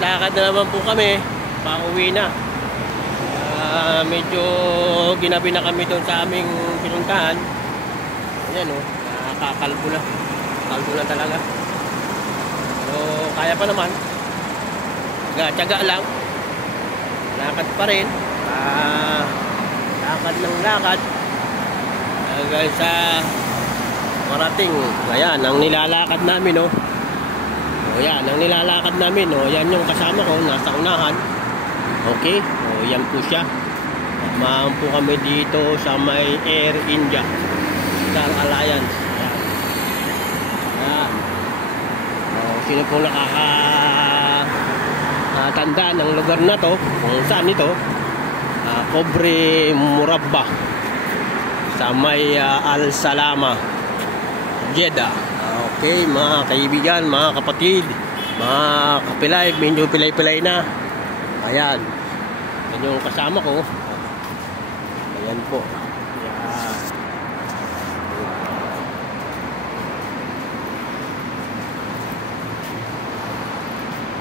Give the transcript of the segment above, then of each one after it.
Lakad-lakad na naman po kami. Pauwi na. Medyo ginabi na kami doon sa aming pinuntahan. Ayan o, nakakalbo na. Kalbo na talaga. So, kaya pa naman. Tiyaga lang. Lakad pa rin. Lakad ng lakad. Hanggang sa marating. Ayan, ang nilalakad namin o. O yan, ang nilalakad namin o. Yan yung kasama ko, nasa unahan. Okay, o yan po siya. Mahan po kami dito sa may Air India Star Alliance. Ayan. Ayan. O, sino po nakakatanda ng lugar na to, kung saan ito? Cobre Murabba sa may Al Salama, Jeddah. Okay, mga kaibigan, mga kapatid, mga kapilay, medyo pilay-pilay na. Ayan. Yan yung kasama ko. Ayan po. Ayan.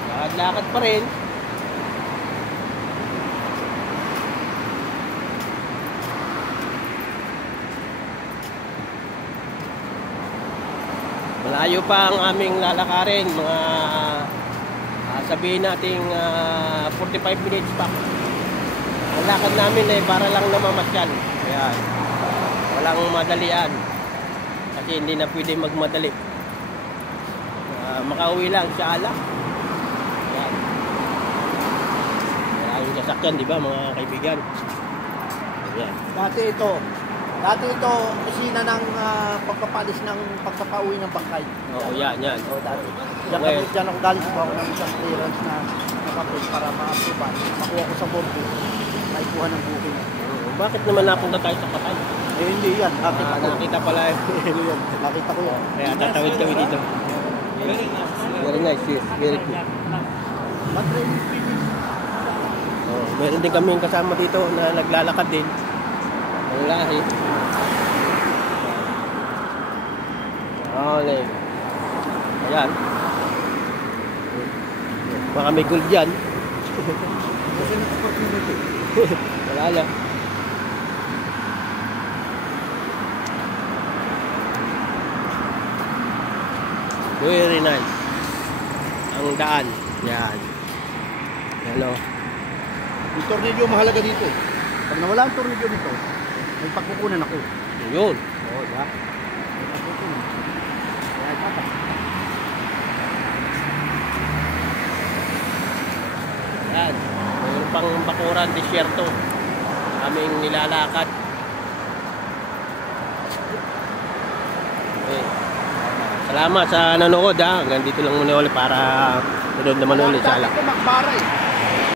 Lakad-lakad pa rin. Malayo pa ang aming lalakarin, mga sabihin nating 45 minutes pa. Ang lakad namin ay para lang na mamasyal. Ayan. Walang madalian. Kasi hindi na pwede magmadali. Makauwi lang sa alak. Ayan. Maraming sasakyan, di ba mga kaibigan? Ayan. Dati ito, kusina ng pagpapalis ng pagpapauwi ng bangkay. Oo, yan. Oo, dati. Diyan ako galing sa ako ng isang clearance na nakapit para ma-approval. Makuha ko sa bordo. Naikuha ng booking. Bakit naman napunta tayo sa Patay? Eh, hindi yan. Nakita pala eh. Nakita ko yan. Kaya tatawid kami dito. Very nice, yes. Very good. Meron din kami kasama dito na naglalakad din. Ang lahi. Okay. Ayan. Baka may gold dyan. Wala lang. Very nice. Ang daan. Yan. Yan o. Yung tornilyo mahalaga dito eh. Pag nawala ang tornilyo dito, may pagkukunan ako. Yun. Oo, yeah. May pagkukunan. Kaya dapat. Yan. Mayroon pang bakuran, disyerto. Aming nilalakad. Okay. Salamat sa nanood ha. Hanggang dito lang muna ulit para sunod naman ulit sa alak. Dati ko makbara eh.